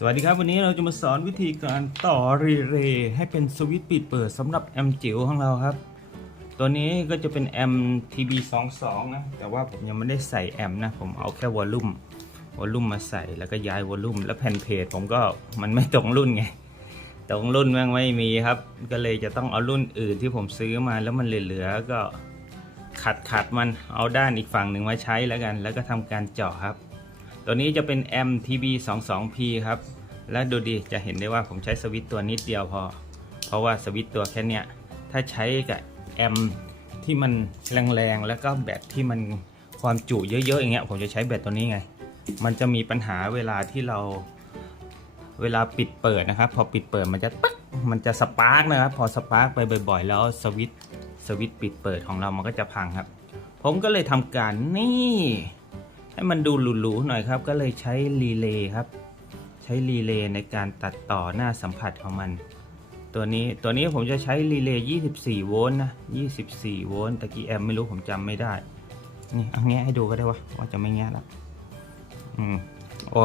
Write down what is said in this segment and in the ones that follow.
สวัสดีครับ วันนี้เราจะมาสอนวิธีการต่อรีเลย์ให้เป็นสวิตช์ปิดเปิดสำหรับแอมจิ๋วของเราครับ ตัวนี้ก็จะเป็นแอม TB22 นะแต่ว่าผมยังไม่ได้ใส่แอมนะผมเอาแค่วอลลุ่มวอลลุ่มมาใส่แล้วก็ย้ายวอลลุ่มแล้วแผ่นเพจผมก็มันไม่ตรงรุ่นไง ตรงรุ่นแม่งไม่มีครับ ก็เลยจะต้องเอารุ่นอื่นที่ผมซื้อมาแล้วมันเหลือๆก็ขัดขัดมันเอาด้านอีกฝั่งหนึ่งมาใช้แล้วกัน แล้วก็ทำการเจาะครับตัวนี้จะเป็น MTB 2 2 P ครับ และดูดีจะเห็นได้ว่าผมใช้สวิตตัวนิดเดียวพอ เพราะว่าสวิตตัวแค่เนี้ยถ้าใช้กับแอมที่มันแรงๆแล้วก็แบตที่มันความจุเยอะๆอย่างเงี้ยผมจะใช้แบตตัวนี้ไง มันจะมีปัญหาเวลาที่เรา เวลาปิดเปิดนะครับ พอปิดเปิดมันจะปั๊กมันจะสปาร์กนะครับ พอสปาร์กไปบ่อยๆ แล้วสวิตสวิตปิดเปิดของเรามันก็จะพังครับ ผมก็เลยทำการนี่ ให้มันดูหรูๆหน่อยครับ ก็เลยใช้รีเลย์ครับ ช้รีเลย์ในการตัดต่อหน้าสัมผัสของมัน ตัวนี้ตัวนี้ผมจะใช้รีเลย์ 24 โวลต์นะ 24 โวลต์ตะกี้แอมไม่รู้ผมจำไม่ได้ นี่เอาแงะให้ดูก็ได้วะว่าจะไม่แงะแล้วอืมโอ้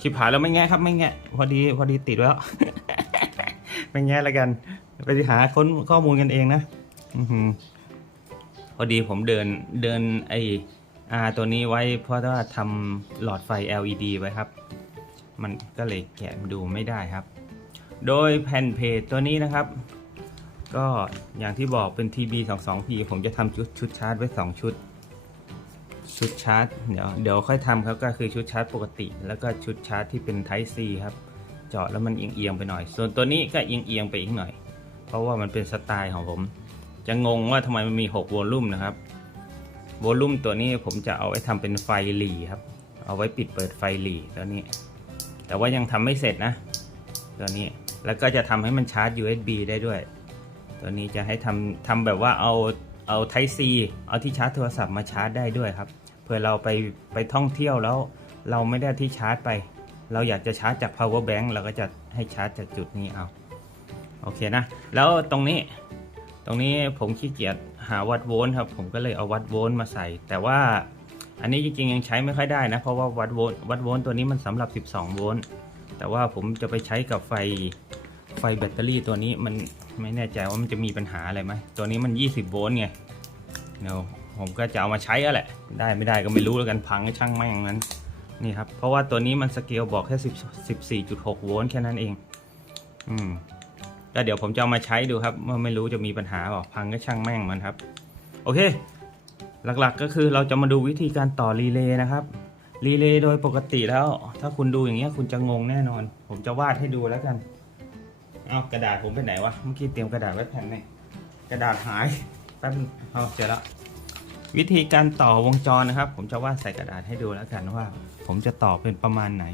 ชิบหายแล้วไม่แงะครับไม่แงะพอดีพอดีติดว้แล้วไม่แงะแล้วกัน ไปหาค้นข้อมูลกันเองนะอือพอดีผมเดินเดินไออาตัวนี้ไว้เพราะว่าทำหลอดไฟ LED ไว้ครับ มันก็เลยแกะดูไม่ได้ครับ โดยแผ่นเพจตัวนี้นะครับ ก็อย่างที่บอกเป็น TB 2 2 P ผมจะทำชุดชุดชาร์จไว้ 2 ชุด ชุดชาร์จเดี๋ยวเดี๋ยวค่อยทำครับก็คือชุดชาร์จปกติ แล้วก็ชุดชาร์จที่เป็น Type C ครับ เจาะแล้วมันเอียงๆไปหน่อย ส่วนตัวนี้ก็เอียงๆไปอีกหน่อย เพราะว่ามันเป็นสไตล์ของผม จะงงว่าทำไมมันมี6วลลุ่มนะครับโวลลุ่มตัวนี้ผมจะเอาไว้ทำเป็นไฟหลีครับ เอาไว้ปิดเปิดไฟหลีตัวนี้ แต่ว่ายังทำไม่เสร็จนะ ตัวนี้แล้วก็จะทำให้มันชาร์จ USB ได้ด้วย ตัวนี้จะให้ทำทำแบบว่าเอาเอา Type C เอาที่ชาร์จโทรศัพท์มาชาร์จได้ด้วยครับเพื่อเราไปไปท่องเที่ยวแล้ว เราไม่ได้ที่ชาร์จไป เราอยากจะชาร์จจาก power bank เราก็จะให้ชาร์จจากจุดนี้เอาโอเคนะ แล้วตรงนี้ตรงนี้ผมขี้เกียจหาวัดโวลต์ครับ ผมก็เลยเอาวัดโวลต์มาใส่ แต่ว่า อันนี้จริงๆยังใช้ไม่ค่อยได้นะ เพราะว่าวัดโวลต์วัดโวลต์ตัวนี้มันสำหรับ 12 โวลต์แต่ว่าผมจะไปใช้กับไฟไฟแบตเตอรี่ตัวนี้มันไม่แน่ใจว่ามันจะมีปัญหาอะไรไหมตัวนี้มัน 20 โวลต์ไงเดี๋ยวผมก็จะเอามาใช้อะแหละ ได้ไม่ได้ก็ไม่รู้แล้วกันพังก็ช่างแม่งนั้นนี่ครับเพราะว่าตัวนี้มันสเกลบอกแค่10 14.6 โวลต์แค่นั้นเอง อืมก็เดี๋ยวผมจะเอามาใช้ดูครับว่าไม่รู้จะมีปัญหาเปล่าพังก็ช่างแม่งมันครับ โอเค หลักๆก็คือเราจะมาดูวิธีการต่อรีเลย์นะครับ รีเลย์โดยปกติแล้ว ถ้าคุณดูอย่างเงี้ยคุณจะงงแน่นอน ผมจะวาดให้ดูแล้วกัน เอากระดาษผมไปไหนวะ เมื่อกี้เตรียมกระดาษไว้แผ่นหนึงกระดาษหายแป๊บนึงเอาเจอแล้ว วิธีการต่อวงจรนะครับ ผมจะวาดใส่กระดาษให้ดูแล้วกันว่า ผมจะต่อเป็นประมาณไหน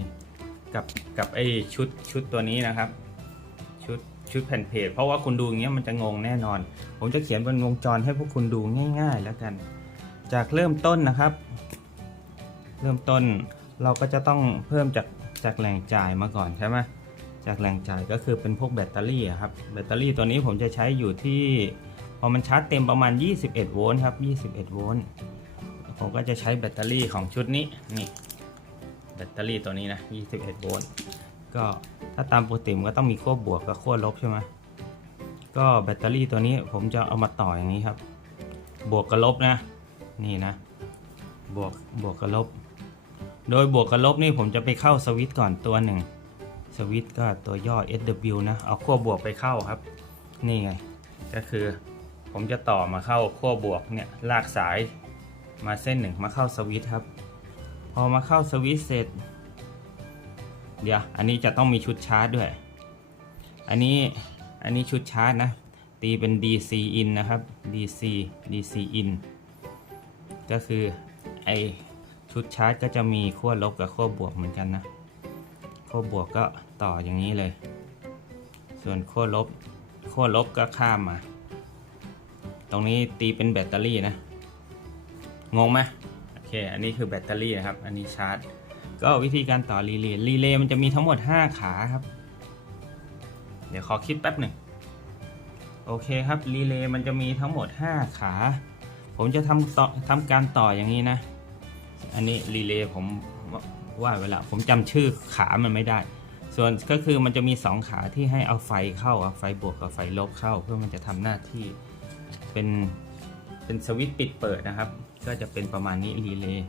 กับกับไอชุดชุดตัวนี้นะครับชุดชุดแผ่นเพจเพราะว่าคุณดูอย่างเงี้ยมันจะงงแน่นอน ผมจะเขียนเป็นวงจรให้พวกคุณดูง่าย ๆ แล้วกัน จากเริ่มต้นนะครับ เริ่มต้นเราก็จะต้องเพิ่มจากจากแหล่งจ่ายมาก่อนใช่ไหมจากแหล่งจ่ายก็คือเป็นพวกแบตเตอรี่ครับแบตเตอรี่ตัวนี้ผมจะใช้อยู่ที่พอมันชาร์จเต็มประมาณ 21 โวลต์ครับ 21 โวลต์ผมก็จะใช้แบตเตอรี่ของชุดนี้นี่แบตเตอรี่ตัวนี้นะ 21 โวลต์ก็ถ้าตามปกติมันก็ต้องมีขั้วบวกกับขั้วลบใช่ไหมก็แบตเตอรี่ตัวนี้ผมจะเอามาต่ออย่างนี้ครับ บวกกับลบนะ นี่นะ บวกบวกกับลบ โดยบวกกับลบนี่ผมจะไปเข้าสวิตก่อนตัวหนึ่งสวิตก็ตัวย่อ SW นะ เอาขั้วบวกไปเข้าครับ นี่ไง ก็คือผมจะต่อมาเข้าขั้วบวกเนี่ยลากสายมาเส้นหนึ่งมาเข้าสวิตครับ พอมาเข้าสวิตเสร็จ เดี๋ยว อันนี้จะต้องมีชุดชาร์จด้วย อันนี้อันนี้ชุดชาร์จนะ ตีเป็น DC in นะครับ DC DC in ก็คือไอชุดชาร์จก็จะมีขั้วลบกับขั้วบวกเหมือนกันนะขั้วบวกก็ต่ออย่างนี้เลย ส่วนขั้วลบขั้วลบก็ข้ามมา ตรงนี้ตีเป็นแบตเตอรี่นะ งงไหมโอเค อันนี้คือแบตเตอรี่นะครับ อันนี้ชาร์จ ก็วิธีการต่อรีเลย์รีเลย์มันจะมีทั้งหมด 5 ขาครับ เดี๋ยวขอคิดแป๊บหนึ่ง โอเคครับรีเลย์มันจะมีทั้งหมด 5 ขา ผมจะทำต่อทำการต่ออย่างนี้นะ อันนี้รีเลย์ผมว่าดไว้แล้วผมจำชื่อขามันไม่ได้ ส่วนก็คือมันจะมีสองขาที่ให้เอาไฟเข้าอะไฟบวกกับไฟลบเข้า เพื่อมันจะทำหน้าที่เป็นเป็นสวิตช์ปิดเปิดนะครับ ก็จะเป็นประมาณนี้รีเลย์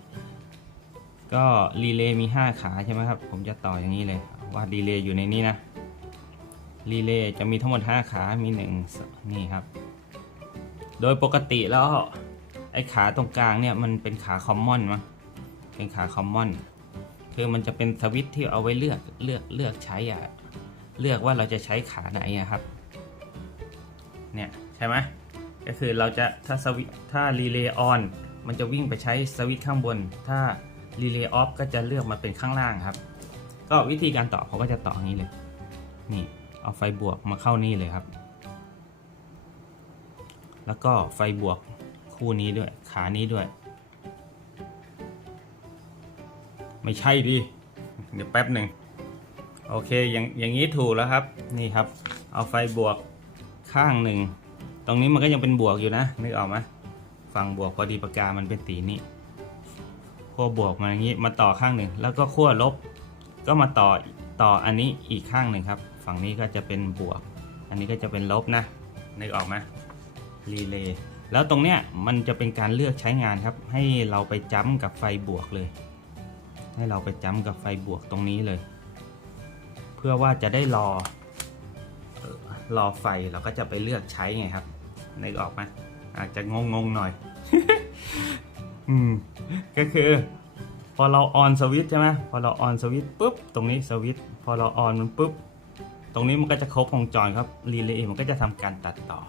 ก็รีเลย์มี 5 ขาใช่ไหมครับ ผมจะต่ออย่างนี้เลยว่ารีเลย์อยู่ในนี้นะรีเลย์จะมีทั้งหมด 5 ขา มี 1 นี่ครับ โดยปกติแล้ว ไอ้ขาตรงกลางเนี่ยมันเป็นขาคอมมอนมั้งเป็นขาคอมมอนคือมันจะเป็นสวิตช์ที่เอาไว้เลือกเลือกเลือกใช้อะเลือกว่าเราจะใช้ขาไหนอะครับ เนี่ยใช่ไหมก็คือเราจะถ้าสวิตถ้ารีเลย์ออนมันจะวิ่งไปใช้สวิตข้างบน ถ้ารีเลย์ออฟก็จะเลือกมาเป็นข้างล่างครับ ก็วิธีการต่อเขาก็จะต่ออย่างนี้เลย นี่เอาไฟบวกมาเข้านี่เลยครับ แล้วก็ไฟบวก คู่นี้ด้วย ขานี้ด้วย ไม่ใช่ดิ เดี๋ยวแป๊บหนึ่ง โอเค อย่างอย่างนี้ถูกแล้วครับ นี่ครับ เอาไฟบวกข้างหนึ่ง ตรงนี้มันก็ยังเป็นบวกอยู่นะ นึกออกไหมฝั่งบวกพอดีปากกา มันเป็นสีนี้ขั้วบวกมาอย่างนี้ มาต่อข้างหนึ่ง แล้วก็ขั้วลบ ก็มาต่อต่ออันนี้อีกข้างหนึ่งครับ ฝั่งนี้ก็จะเป็นบวก อันนี้ก็จะเป็นลบนะ นึกออกไหมรีเลย์ แล้วตรงเนี้ยมันจะเป็นการเลือกใช้งานครับ ให้เราไปจ้ำกับไฟบวกเลย ให้เราไปจ้ำกับไฟบวกตรงนี้เลย เพื่อว่าจะได้รอรอไฟเราก็จะไปเลือกใช้ไงครับนึกออกไหมอาจจะงงงหน่อย อืม ก็คือ พอเราออนสวิตช์ใช่ไหมพอเราออนสวิตช์ปุ๊บ ตรงนี้สวิตช์พอเราออนมันปุ๊บ ตรงนี้มันก็จะครบวงจรครับรีเลย์มันก็จะทำการตัดต่อ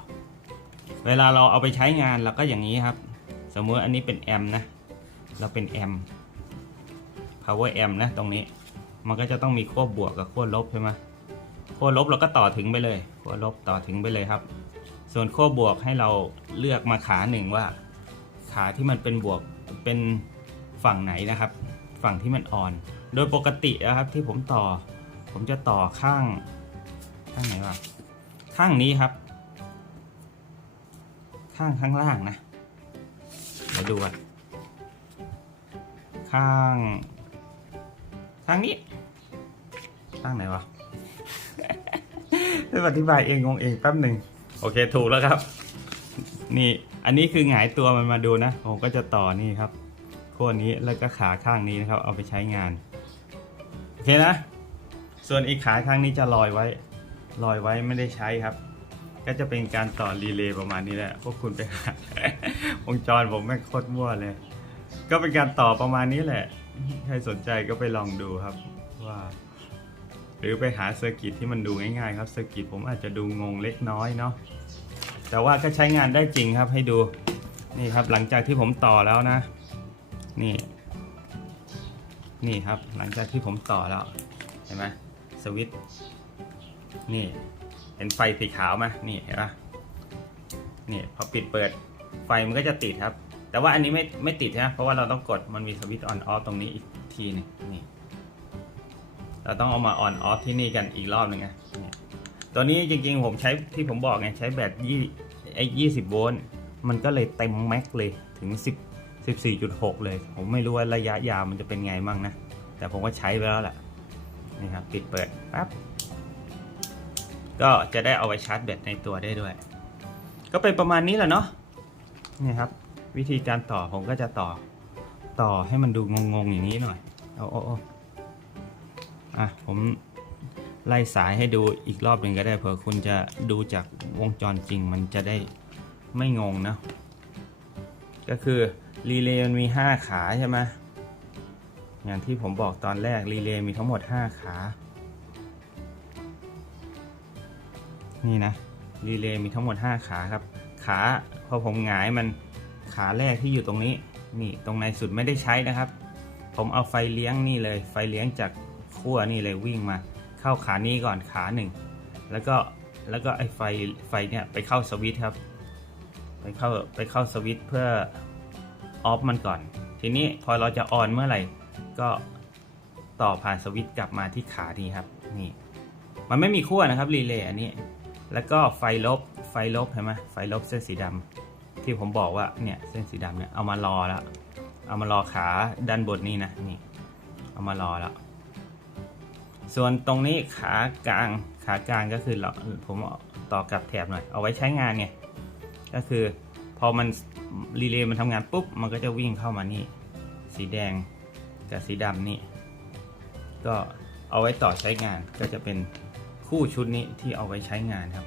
เวลาเราเอาไปใช้งานเราก็อย่างนี้ครับ สมมติอันนี้เป็นแอมนะ เราเป็นแอม power amp นะตรงนี้ มันก็จะต้องมีขั้วบวกกับขั้วลบใช่ไหมขั้วลบเราก็ต่อถึงไปเลยขั้วลบต่อถึงไปเลยครับ ส่วนขั้วบวกให้เราเลือกมาขาหนึ่งว่า ขาที่มันเป็นบวกเป็นฝั่งไหนนะครับ ฝั่งที่มันอ่อน โดยปกตินะครับที่ผมต่อ ผมจะต่อข้างข้างไหนวะข้างนี้ครับ ข้างข้างล่างนะเดี๋ยวดูอะข้างข้างนี้ ข้างไหนวะจะอธิบายเองงงเองแป๊บหนึ่งโอเคถูกแล้วครับ นี่อันนี้คือหงายตัวมันมาดูนะผมก็จะต่อนี่ครับขั้วนี้แล้วก็ขาข้างนี้นะครับ เอาไปใช้งานโอเคนะ ส่วนอีกขาข้างนี้จะลอยไว้ ลอยไว้ไม่ได้ใช้ครับ ก็จะเป็นการต่อรีเลย์ประมาณนี้แหละ พวกคุณไปหาวงจรผมแม่งโคตรมั่วเลย ก็เป็นการต่อประมาณนี้แหละ ใครสนใจก็ไปลองดูครับว่า หรือไปหาเซอร์กิตที่มันดูง่ายๆครับเซอร์กิตผมอาจจะดูงงเล็กน้อยเนาะแต่ว่าก็ใช้งานได้จริงครับให้ดูนี่ครับหลังจากที่ผมต่อแล้วนะ นี่ นี่ครับหลังจากที่ผมต่อแล้วเห็นไหมสวิตช์นี่ เห็นไฟสีขาวไหมนี่เห็นปะนี่พอปิดเปิดไฟมันก็จะติดครับ แต่ว่าอันนี้ไม่ไม่ติดนะเพราะว่าเราต้องกดมันมีสวิตช์ออนออฟตรงนี้อีกทีหนึงนี่เราต้องเอามาออนออฟที่นี่กันอีกรอบหนึ่งไงตัวนี้จริงๆ ผมใช้ที่ผมบอกไงใช้แบตยี่ไอ้ยี่สิบโวลต์มันก็เลยเต็มแม็กเลยถึงสิบสิบสี่จุดหกเลย ผมไม่รู้ว่าระยะยาวมันจะเป็นไงมั่งนะ แต่ผมก็ใช้ไปแล้วแหละนี่ครับ ปิดเปิดปั๊บ ก็จะได้เอาไว้ชาร์จแบตในตัวได้ด้วย ก็เป็นประมาณนี้แหละเนาะนี่ครับ วิธีการต่อผมก็จะต่อต่อให้มันดูงงๆอย่างนี้หน่อยเอาเอาเออะผมไล่สายให้ดูอีกรอบหนึ่งก็ได้เผื่อคุณจะดูจากวงจรจริงมันจะได้ไม่งงนะก็คือรีเลย์มันมี 5 ขาใช่ไหมอย่างที่ผมบอกตอนแรกรีเลย์มีทั้งหมด 5 ขา นี่นะรีเลย์มีทั้งหมด 5 ขาครับ ขาพอผมหงายมันขาแรกที่อยู่ตรงนี้ นี่ตรงในสุดไม่ได้ใช้นะครับ ผมเอาไฟเลี้ยงนี่เลย ไฟเลี้ยงจากขั้วนี่เลยวิ่งมา เข้าขานี้ก่อนขาหนึ่งแล้วก็แล้วก็ไอไฟไฟเนี่ยไปเข้าสวิตครับ ไปเข้าไปเข้าสวิตเพื่อออฟมันก่อน ทีนี้พอเราจะออนเมื่อไหร่ก็ต่อผ่านสวิตกลับมาที่ขานี้ครับนี่มันไม่มีขั้วนะครับรีเลย์อันนี้ แล้วก็ไฟลบไฟลบเห็นไหมไฟลบเส้นสีดำที่ผมบอกว่าเนี่ยเส้นสีดำเนี่ยเอามารอแล้วเอามารอขาด้านบนนี่นะนี่เอามารอแล้ว ส่วนตรงนี้ขากลางขากลางก็คือเราผมต่อกับแถบหน่อย เอาไว้ใช้งานไงก็คือพอมันรีเลย์มันทำงานปุ๊บ มันก็จะวิ่งเข้ามานี่ สีแดงกับสีดำนี่ ก็เอาไว้ต่อใช้งานก็จะเป็น คู่ชุดนี้ที่เอาไว้ใช้งานครับ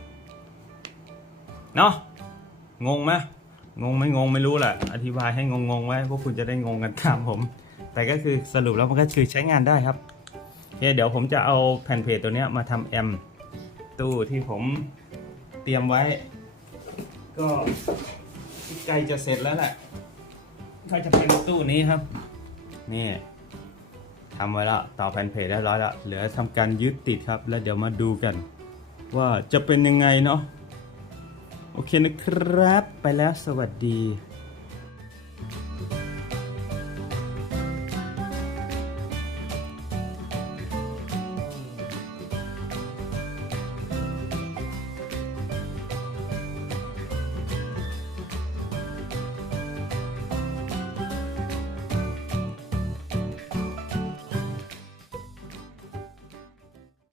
เนาะงงไหมงงไม่งงไม่รู้แหละอธิบายให้งงๆไว้พวกคุณจะได้งงกันตามผม แต่ก็คือสรุปแล้วมันก็คือใช้งานได้ครับโอเคเดี๋ยวผมจะเอาแผ่นเพจตัวนี้มาทำแอมตู้ที่ผมเตรียมไว้ ก็ใกล้จะเสร็จแล้วแหละก็จะเป็นตู้นี้ครับนี่ ทำไว้แล้วต่อแผ่นเพจได้ร้อยแล้วเหลือทำการยึดติดครับ แล้วเดี๋ยวมาดูกัน ว่าจะเป็นยังไงเนาะโอเคนะครับ ไปแล้วสวัสดี